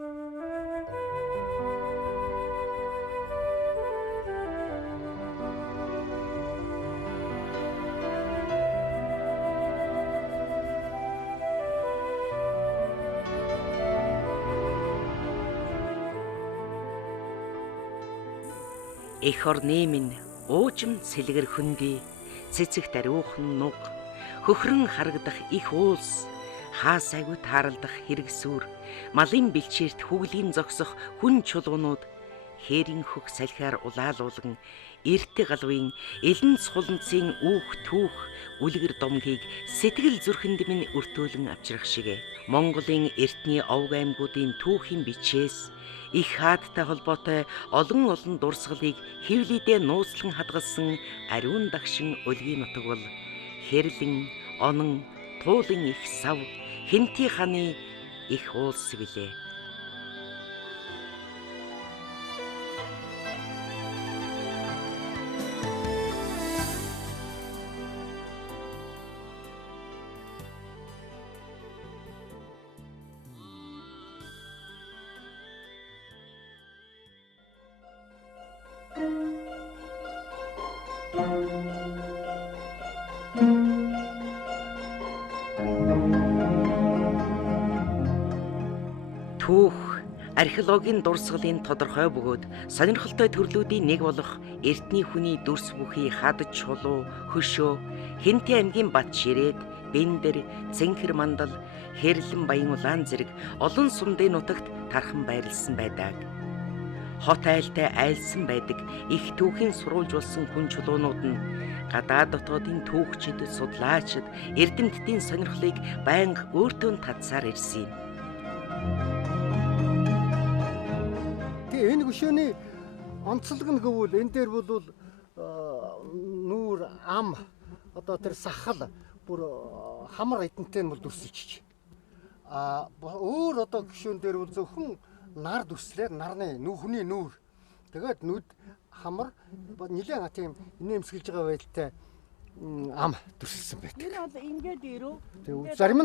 Эх орны минь уужим сэлгэр хөндөй, цэцэг даруйхан нуг, хөхрөн харагдах их уулс, хаа сайгүй тааралдах хэрэгсүр, малын бэлчээрт хүглийн зогсох хүн чулуунууд, хээрийн хөх салхиар улаалуулган, эртэ галвын элен суланцын үүх түүх үлгэр домгийг сэтгэл зүрхэнд минь өртөөлөн авчрах шигэ. Монголын эртний овг аймагуудын түүхийн бичээс их хаадтай холбоотой олон дурсгалыг хэвлийдээ нууцлан хадгалсан ариун дагшин өлгийн нутаг бол хэрлэн, онон, туулын их сав, хэнти ханы их уулс билээ. Түүх археологийн дурсгалын тодорхой бөгөөд сонирхолтой төрлүүдийн нэг болох эртний хүний дүрс бүхий хад чулуу, хөшөө, Хэнти аймгийн Бат Ширээд, Бэндэр, Цэнхэр мандал, Хэрлэн баян улаан зэрэг олон сумдын нутагт тархан байрлсан байдаг. Хот айлтай айлсан байдаг их түүхийн сурвалж болсон хүн чулуунууд нь гадаад дотоодын түүхчид, судлаачид, эрдэмтдийн сонирхлыг байнга өөртөө татсаар ирсэн юм. Энэ гүшөөний онцлог нь гэвэл энэ дээр бол нүүр, ам, одоо тэр сахал бүр хамар эдэнтэй нь бол дүрсэлж. Өөр одоо гүшөөн дээр бол зөвхөн нар дүрслэр нарны нүхний нүүр. Тэгээд нүд хамар нэлээд тийм инээмсэглэж байгаа байдалтай ам дүрсэлсэн байдаг. Энэ бол ингээд ирүү. Зарим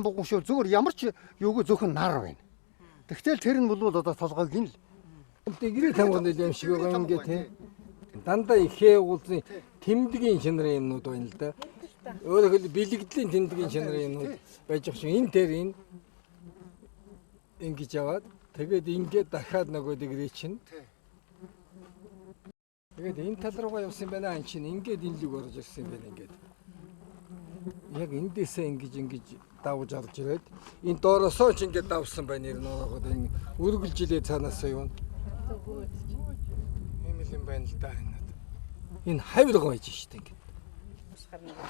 буган гүшөө зүгээр ямар ч юугүй зөвхөн нар байна. Тэгтэл тэр нь бол одоо толгойг нь л гэрээ тамганы юм шиг байгаа ингээд тийм дандаа ихээ уулзны тэмдгийн шинрийн юмнууд байна л да. Өөрөөр хэлбэл бэлэгдлийн тэмдгийн шинрийн юмнууд байж байгаа шиг энэ тэр энэ ингэж яваад тэгээд ингээд дахиад нөгөө дэгрээ чинь тэгээд энэ тал руугаа явсан байна ан чинь ингээд энэ лиг орж ирсэн байна ингээд яг эндээсээ ингэж давж орж ирээд энэ доороосоо ч ингээд давсан байна нэр нөрөөгд энэ үргэлж жилээ цаанаасаа юу юм юм байна л да энэ хавирга байж штэ ингээд.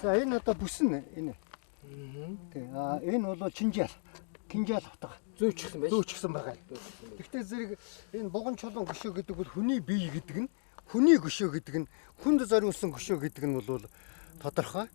За энэ одоо бүсэн энэ. Энэ бол кинжал утга. Зүүчгсэн байгаа. Гэхдээ зэрэг энэ буган чулуун гүшөө гэдэг бол хүний бие гэдэг нь, хүний гүшөө гэдэг нь, хүнд зориулсан гүшөө гэдэг нь бол тодорхой.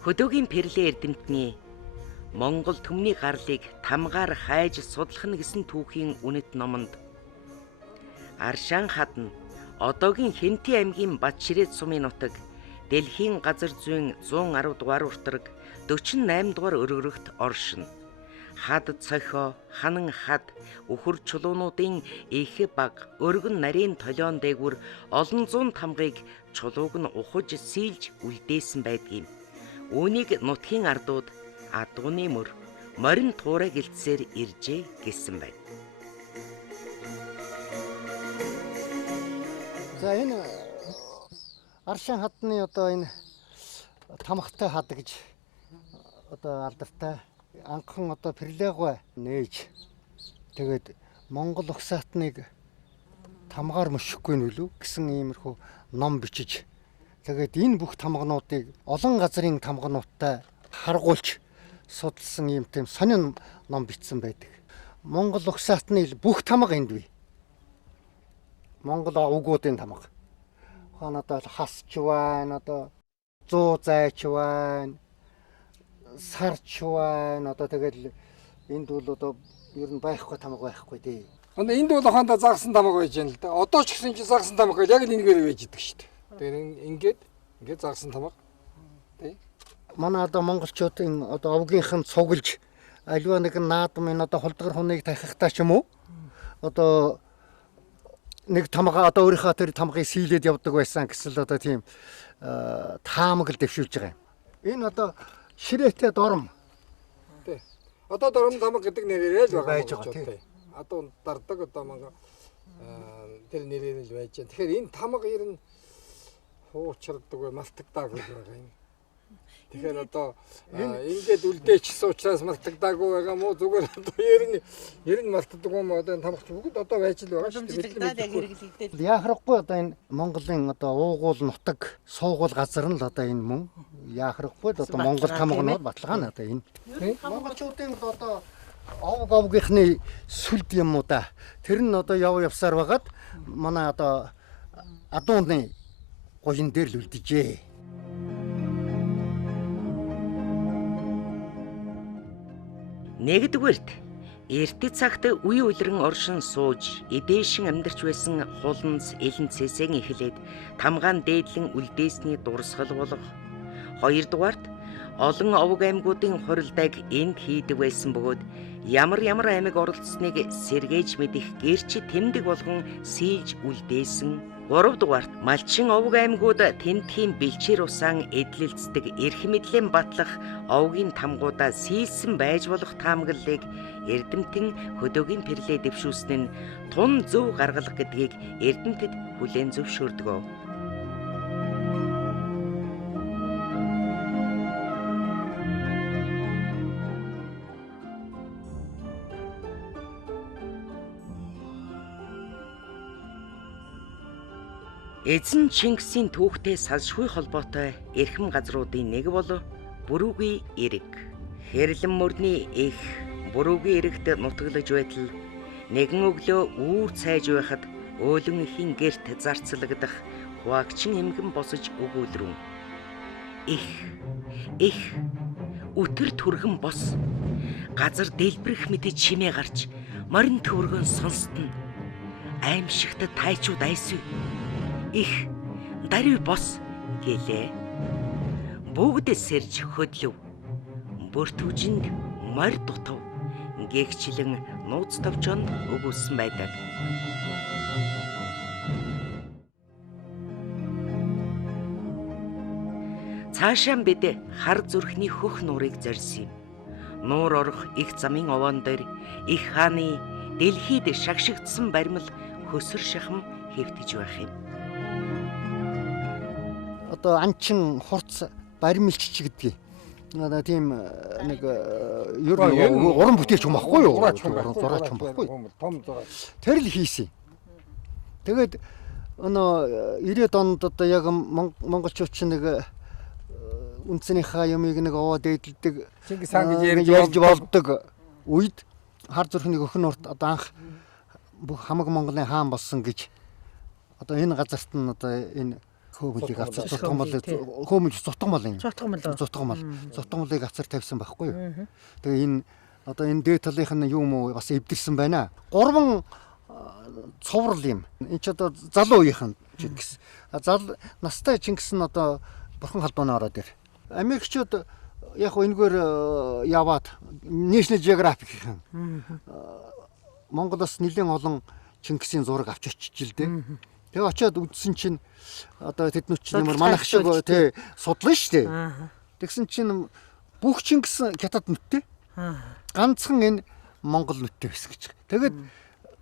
Хөдөөгийн Перлээ эрдэмтний Монгол төмний гарлыг тамгаар хайж судлах нь гэсэн түүхийн үнэт номонд Аршаан хадна одоогийн Хэнти аймгийн Бат Ширээд сумын нутаг дэлхийн газар зүйн 110 дугаар уртраг 48 дугаар өргөрөгт оршино. Хад цохио, ханан хад, үхэр чулуунуудын их баг, өргөн нарийн толион дээгүр олон зуун тамгыг чулууг нь ухаж сийлж үлдээсэн байдгийг. Үүнийг нутгийн ардууд адууны мөр морин туурай гэлцсээр иржээ гэсэн байна. За энэ Аршаан хадны одоо энэ тамхтай хад гэж одоо алдартай анхан одоо Перлэгой нээж тэгээд Монгол угсаатныг тамгаар мөшөхгүй нүлүү гэсэн иймэрхүү ном бичиж тэгээд энэ бүх тамгануудыг олон газрын тамгануудтай харгуулж судалсан ийм тийм сонин ном бичсэн байдаг. Монгол угсаатны бүх тамга энд бий. Монгол овгуудын тамга. Ухаан одоо хасч байна, одоо 100 зайч байна. Сарч байна. Одоо тэгэл энд бол одоо ер нь байхгүй тамга байхгүй дээ. Одоо энд бол ухаандаа загсан тамга байж байна л да. Одоо ч гэсэн чи загсан тамга яг л энэгээр байж идэг шүү дээ. Тэгэхээр ингээд загсан тамга. Тий. Манай одоо монголчуудын одоо овгийнхэн цуглж альва нэг наадмын одоо холдгор хуныг тахихтаа ч юм уу. Одоо нэг тамга одоо өөрийнхөө тэр тамгыг сийлээд явдаг байсан гэсэн л одоо тийм таамаг л дэвшүүлж байгаа юм. Энэ одоо ширээтэй дорм. Тий. Одоо дорм тамга гэдэг нэрээр л байж байгаа тий. Одоо дардаг одоо мага тэр нэрээр л байж байна. Тэгэхээр энэ тамга ер нь хуучрдаг бай малтагдаагүй байгаа юм. Тэгэхээр одоо ингээд үлдээчихсэн учраас малтагдаагүй байгаа мó зүгээр одоо ер нь малтдаг юм одоо энэ тамгач бүгд одоо байж л байгаа шүү дээ. Яахрахгүй одоо энэ Монголын одоо уугуул нутаг суугуул газар нь л одоо энэ мөн яахрахгүй одоо Монгол тамгнууд баталгаана одоо энэ. Монголчуудын одоо овгийнхны сүлд юм уу да. Тэр нь одоо явсаар байгаад манай одоо адууны гуйн дээр л үлдэжээ. Нэгдүгээрт эрдэд цагт үе үлрэн оршин сууж эдээшин амьдарч байсан хуланц элэнцээсээ эхлээд тамгаан дээдлэн үлдээсний дурсгал болох. Хоёрдугаарт олон овг аймагуудын хорилдойг энд хийдэг байсан бөгөөд ямар аймаг оролцсныг сэргээж мэдэх гэрч тэмдэг болгон сийлж үлдээсэн. Гуравдугаарт малчин овг аймагуд тентхийн бэлчээр усаан эдлэлцдэг эрх мэдлэн батлах овгийн тамгуудаа сийлсэн байж болох таамаглалыг эрдэмтэн хөдөөгийн тэрлээ дэвшүүлсэн нь тун зөв гаргалах гэдгийг эрдэмтэд хүлээн зөвшөөрдөг. Эзэн Чингисийн түүхтэй салшгүй холбоотой эрхэм газруудын нэг бол Бүрүүгийн эрэг. Хэрлэн мөрний их Бүрүүгийн эрэгт нутаглаж байтал нэгэн өглөө үүр цайж байхад өөлөн ихийн герт зарцлагдах хуваагчин эмгэн босож өгүүлрүүн. Их өтөр түргэн бос. Газар дэлбэрэх мэдэж чимээ гарч морин төвөргөн сонстно. Аимшигт тайчууд айсв. Их даруй бос гэлээ. Бүгд сэрж хөдлөв. Бүртүжинд морь дутав. Гээгчлэн нууц товчон өгүүлсэн байдаг. Цаашаа бид хар зүрхний хөх нуурыг зорьсон юм. Нуур орох их замын овоон дээр их хааны дэлхийд шагшигдсан баримл хөсөр шахам хэвтэж байх юм. Одоо анчин хурц баримлч гэдгийг. Одоо тийм нэг ер нь уран бүтээлч юм баггүй юу? Зураач юм баггүй. Том зураач. Тэр л хийсэн. Тэгээд өнөө 90-ад онд одоо яг монголчууд чинь нэг үнцнийхээ юмыг нэг овоо дээдэлдэг Чингис хаан гэж ярьж болдог үед хар зүрхний өхөн урт одоо анх бүх хамаг Монголын хаан болсон гэж одоо энэ газарт нь одоо энэ хөөгөлийг авцар зутгамлыг авцар тавьсан байхгүй юу. Тэгээ энэ одоо энэ дээд талынх нь юм уу бас эвдэрсэн байна. 3 цоврал юм. Энд ч одоо залуу үеийнхэн Чингис. Настай Чингис нь одоо бурхан халдуунаа ороод ир. Америкчууд яг энэгээр яваад National Geographic-ийн Монголоос нэлээд олон Чингисийн зураг авч очиж л дээ. Тэгээ очиод үзсэн чинь одоо тэднүүд чинь ямар манайх шиг тий судлаа шүү дээ. Тэгсэн чинь бүх Чингис хятад нүдтэй. Ганцхан энэ Монгол нүдтэй байсан гэж. Тэгээд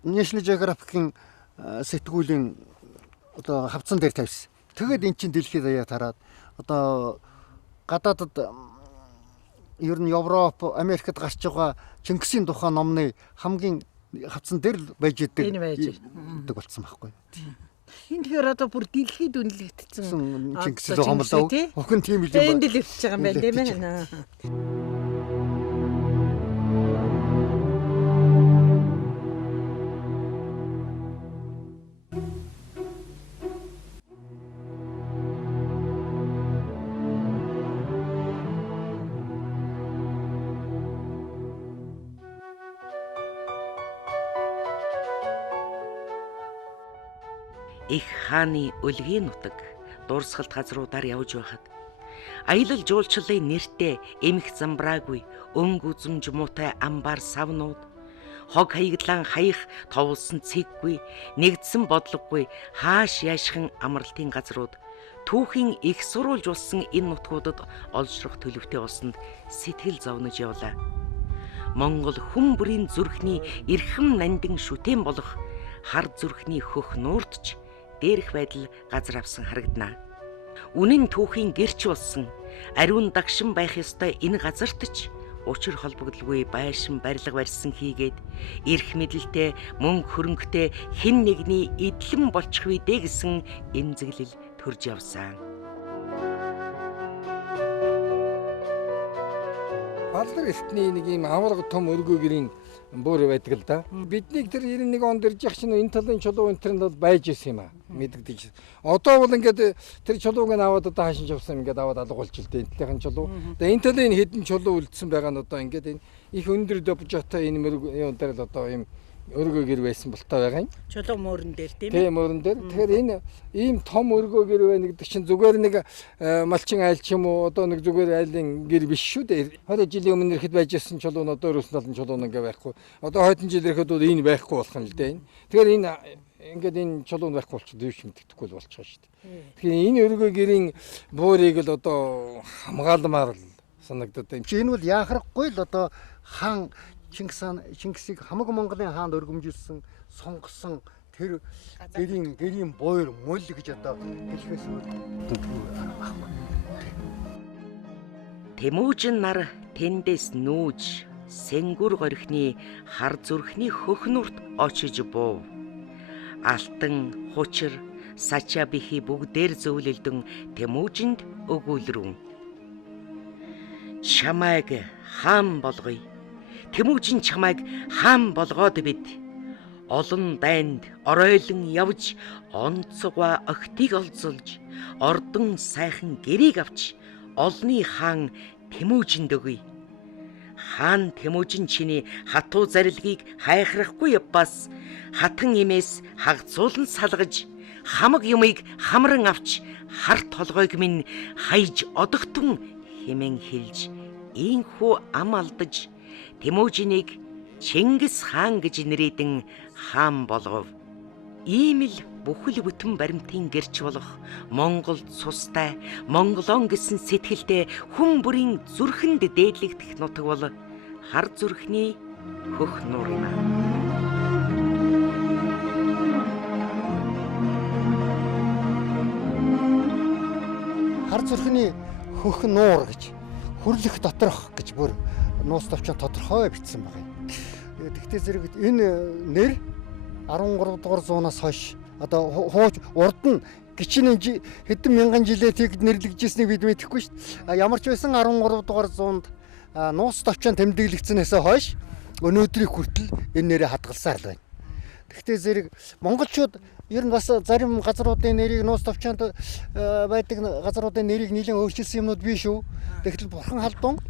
National Geographic-ийн сэтгүүлийн одоо хавцан дээр тавьсан. Тэгээд эн чинь дэлхийд даяар тараад одоо гадаадд ер нь Европ, Америкт гарч байгаа Чингисийн тухайн номны хамгийн хавцан дээр л байж идэг болсон байхгүй. Энэ тэгэхээр одоо бүр дэлхийд үнэлэгдсэн Чингис том болоо. Өхөн тийм л юм байна. Энд л өвчж байгаа юм байна тийм ээ. их хааны өлгийн нутаг дуурсгалт газруудаар явж байхад аялал жуулчлалын нэртэй эмх замбраагүй өнгө үзмж муутай амбар савнууд хог хаягдлан хаях товлсон цэггүй нэгдсэн бодлогогүй хааш яашхан амралтын газрууд түүхийн их сурулж болсон энэ нутгуудад олжрох төлөвтэй болсонд сэтгэл зовнож явлаа. Монгол хүн бүрийн зүрхний эрхэм нандин шүтэн болох хар зүрхний хөх нуурдч дээрх байдал газар авсан харагдана. Үнэн түүхийн гэрч болсон ариун дагшин байх ёстой энэ газарт ч учир холбогдлгүй байшин барилга барьсан хийгээд эрх мэдэлтэй мөнгө хөрөнгөтэй хэн нэгний эдлэн болчих вүдэ гэсэн эмзэглэл төрж явсан. Балдар эртний нэг юм аварга том өргөө гэрийн бүр байдаг л да. Биднийг тэр 91 онд ирж явах чинь энэ талын чулуу энэ төрөнд байж исэн юм аа. Мэддэгдэж. Одоо бол ингээд тэр чулууг нь аваад одоо хаашин явсан ингээд аваад алга болж илтэй энэ талын чулуу. Тэгээ энэ талын хэдэн чулуу үлдсэн байгаа нь одоо ингээд энэ их өндөр дэвжтэй энэ юм дээр л одоо юм өргөө гэр байсан болтой байгаа юм. Чулуу мөрөн дээр тийм ээ. Тийм мөрөн дээр. Тэгэхээр энэ ийм том өргөө гэр байна гэдэг чинь зүгээр нэг малчин айл ч юм уу одоо нэг зүгээр айлын гэр биш шүү дээ. 20 жилийн өмнө ирэхэд байж ирсэн чулуу нь одоо өрөөс нь чулуу ингээ байхгүй. Одоо хойдон жил ирэхэд энэ байхгүй болох нь л дээ. Тэгэхээр энэ ингээд энэ чулуу байхгүй болчиход юу ч мэддэхгүй л болчихоо шүү дээ. Тэгэхээр энэ өргөө гэрийн буурыг л одоо хамгаалмаар л санагдаад байна. Энэ бол яахрахгүй л одоо хаан Чингисийг хамаг Монголын хаанд өргөмжилсэн сонгосон тэр гэрийн буур мөл гэж одоо хэлэхээс байхгүй. Тэмүжин нар тэндээс нүүж сэнгүр горхины хар зүрхний хөхнүрт очиж буув. Алтан, хучир, сача бихи бүгдээр зөвлөлдөн Тэмүжинд өгүүлрүүн. Чамайг хаан болгоё. Тэмүжин чамайг хаан болгоод бид олон дайнд оройлон явж онцгой огтыг олзолж ордон сайхан гэрийг авч олны хаан Тэмүжинд өгье. Хаан Тэмүжин чиний хатуу зарилгийг хайхрахгүй бас хатан имээс хагцуулан салгаж хамаг юмыг хамран авч харт толгойг минь хайж одогтун хэмээн хэлж ийхүү ам алдаж Тэмүжинийг Чингис хаан гэж нэрийдэн хаан болгов. Ийм л бүхэл бүтэн баримтын гэрч болох Монголд цустай, Монголон гэсэн сэтгэлтэй хүн бүрийн зүрхэнд дээдлэгдэх нутаг бол хар зүрхний хөх нуур юм. Хар зүрхний хөх нуур гэж хүрлэх доторх гэж бүр нуус товчон тодорхой бичсэн байгаа юм. Тэгтээ зэрэг энэ нэр 13 дугаар зуунаас хойш одоо хууч урд нь гिचэн хэдэн мянган жилээ тэгд нэрлэгдэжсэнийг бид мэдэхгүй шүү дээ. Ямар ч байсан 13 дугаар зуунд нуус товчон тэмдэглэгдсэнээс хойш өнөөдрийг хүртэл энэ нэрээ хадгалсаар л байна. Тэгтээ зэрэг монголчууд ер нь бас зарим газруудын нэрийг нуус товчонд байдаг газруудын нэрийг нэлээд өөрчилсөн юмнууд биш үү? Тэгтэл бурхан халдун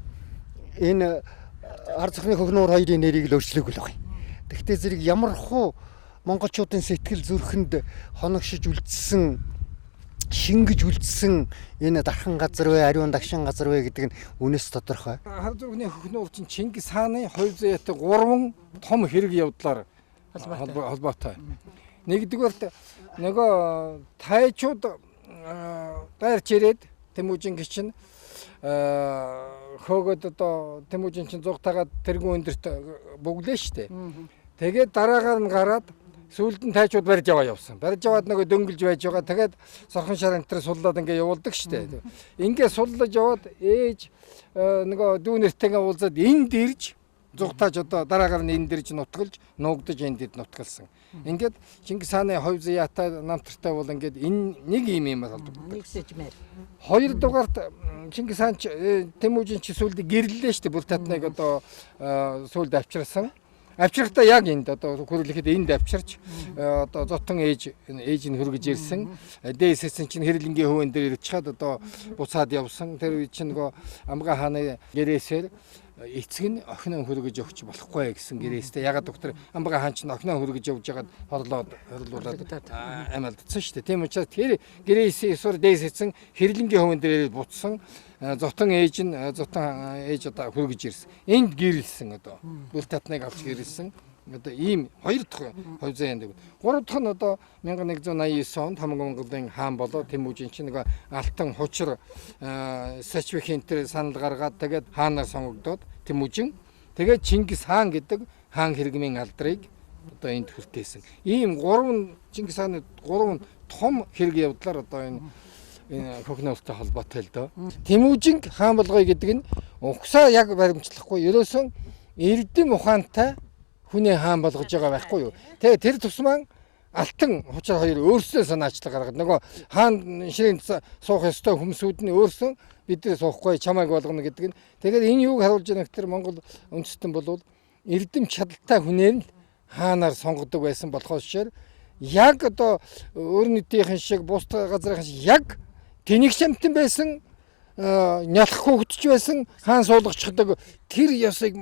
энэ хар зүрхний хөх нуур хоёрын нэрийг л өөрчлөөгүй л байна. Тэгтээ зэрэг ямар хуу монголчуудын сэтгэл зүрхэнд хоногшиж үлдсэн, шингэж үлдсэн энэ дархан газар вэ, ариун дагшин газар вэ гэдэг нь үнэс тодорхой. Хар зүрхний хөх нуур чинь Чингис хааны хувь заяатай 3 том хэрэг явдлаар холбоотой. Нэгдүгээрт нөгөө тайчууд байрч ирээд Тэмүжин гिचэн хөөгд одоо Тэмүжин чин зугтагаад тэргүүн өндөрт бөглөө штэ. Тэгээд дараагаар нь гараад сүүлд нь тайчууд барьж явсан. Барьж яваад нөгөө дөнгөлж байж байгаа. Тэгээд сорхон шар энтер суллаад ингээ явуулдаг штэ. Ингээ суллаж яваад ээж нөгөө дүүнэртэйгээ уулзаад энд ирж зугтааж одоо дараагаар нь энд ирж нутгалж нуугдаж энд нутгалсан. Ингээд Чингис хааны хувь заяатай намтартай бол ингээд энэ нэг юм болдог. Нэгсэжмээр. Хоёрдугаарт Чингис хаан Тэмүжин чи сүүлд гэрлэлээ штэ бүр татныг одоо сүүлд авчирсан. Авчирхдаа яг энд одоо хөрөлөхэд энд авчирч одоо зотон ээж нь хөргөж ирсэн. Дээссэн чинь хэрлэнгийн хөвөн дээр ирж чад одоо буцаад явсан. Тэр үе чинь нөгөө Амга хааны гэрээсээр эцэг нь охиноо хүргэж өгч болохгүй гэсэн гэрээстэй. Ягаад доктор Амбага хаан ч охиноо хүргэж өгж ягаад хорлуулад амиалдсан шүү дээ. Тийм учраас тэр гэрээсээ эсвэр дээсэцэн хэрлэнгийн хувийн дээр буцсан зотон ээж одоо хүргэж ирсэн. Энд гэрэлсэн одоо бүл татныг авч гэрэлсэн. Одоо ийм 2 дахь хувь заяанд. 3 дахь нь одоо 1189 онд Хамаг-Монголын хаан болоо Тэмүүжин чинь нэг алтан хучир сачвихинтер санал гаргаад тэгээд хаанаар сонгогдоод Тэмүүжин тэгээд Чингис хаан гэдэг хаан хэрэгмийн алдрыг одоо энд хүртээсэн. Ийм 3 Чингис хааны 3 том хэрэг явдлаар одоо энэ хөхнөөлтэй холбоотой л доо. Тэмүүжин хаан болгоё гэдэг нь угсаа яг баримтлахгүй ерөөсөн эрдэм ухаантай хүний хаан болгож байгаа байхгүй юу. Тэгээ тэр тусмаа алтан хучир хоёр өөрсдөө санаачлал гаргаад нөгөө хаан ширээнд суух ёстой хүмүүсүүд нь өөрсдөө бидний суухгүй чамайг болгоно гэдэг нь. Тэгэхээр энэ юуг харуулж байгаа гэхээр Монгол үндэстэн болвол эрдэм чадaltaй хүнээр л хаанаар сонгодог байсан болохоос шир яг одоо өөр нийтийнхэн шиг бус газрын шиг яг тэнэг шамтан байсан нялх хөөгдөж байсан хаан суулгачдаг тэр ёсыг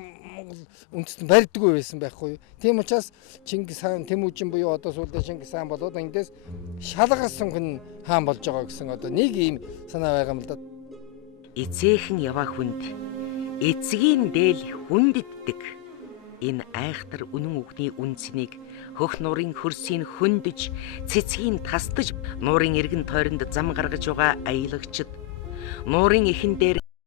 үндэстэн барьдаггүй байсан байхгүй юу. Тийм учраас Чингис хаан Тэмүүжин буюу одоо сүүлдээ Чингис хаан болоод эндээс шалгарсан хүн хаан болж байгаа гэсэн одоо нэг ийм санаа байгаа юм л да. Эцээхэн яваа хүнд эцгийн дээл хүндддэг. Энэ айхтар үнэн үгний үнцнийг хөх нуурын хөрсийг хөндөж цэцгийн тасдаж нуурын эргэн тойронд зам гаргаж байгаа аялагчд нуурын эхэн дээр